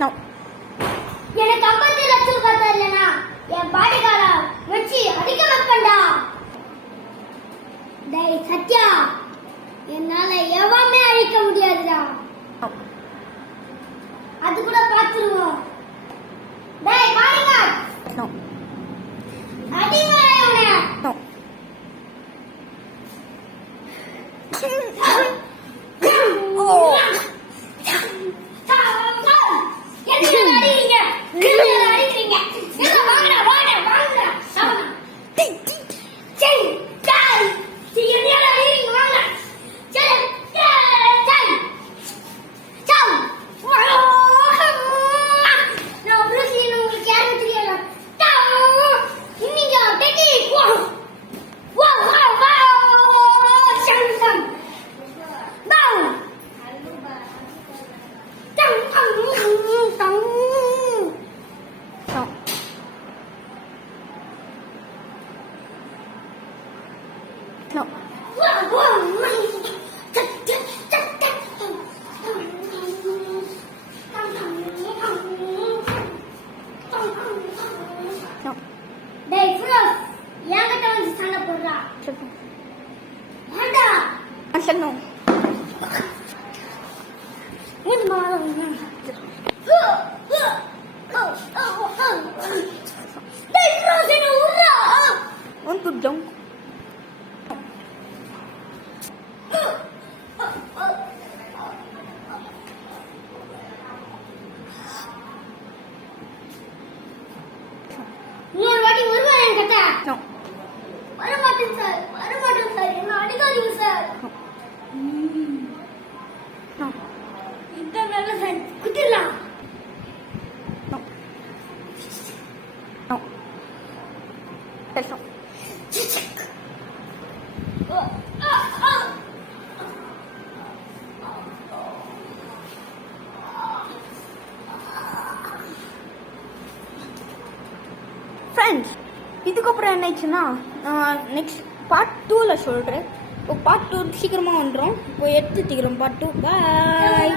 No. எனக்கு 50 லட்சம் ரூபாய் தரலனா என் பாடிகார்ட வச்சு அடிக்க வைப்பேன்டா. டேய் சத்யா, என்னால எவமே அழிக்க முடியாதுடா. அது கூட பாத்துருவோம். டேய் பாடிகார்ட். No. அடிங்க அவனை. No. Oh. No. No. டேய் ஃப்ரோஸ், என்கிட்ட வந்து சண்டை போடுறா. வேண்டா. Answer no. இது மாறும். டேய் ஃப்ரோஸ், என்ன உர்றா? Want to jump? இன்னொரு வாட்டி வருவா என்கிட்ட. No. வரமாட்டேன் சார், வரமாட்டேன் சார், என்ன அடிக்காதீங்க சார். No. இதான் நல்ல சார், குத்திடலாம். No. No. That's no. Friends, இதுக்கப்புறம் என்ன ஆச்சுன்னா நெக்ஸ்ட் பார்ட் 2ல் சொல்கிறேன். இப்போ பார்ட் 2 சீக்கிரமாக வந்துடும். இப்போ எடுத்துக்கிறோம் பார்ட் 2. பாய்.